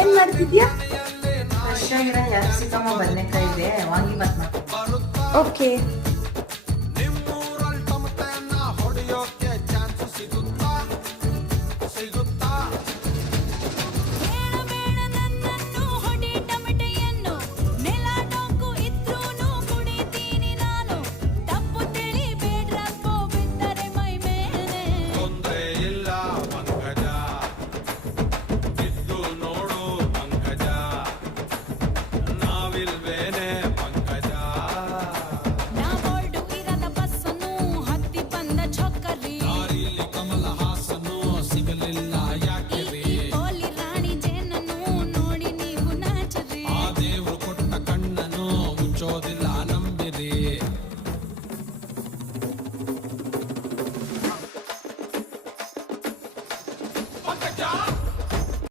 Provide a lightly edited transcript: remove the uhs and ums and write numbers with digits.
ಏನ್ ಮಾಡ್ತಿದ್ಯಾ? ಫ್ರೆಶ್ ಆಗಿರೋ ಕ್ಯಾಪ್ಸಿಕಮ್ ಬದನೆಕಾಯಿ ಇದೆ, ವಾಂಗಿ ಬಾತ್ ಮಾಡ್ತೀನಿ. ಓಕೆ.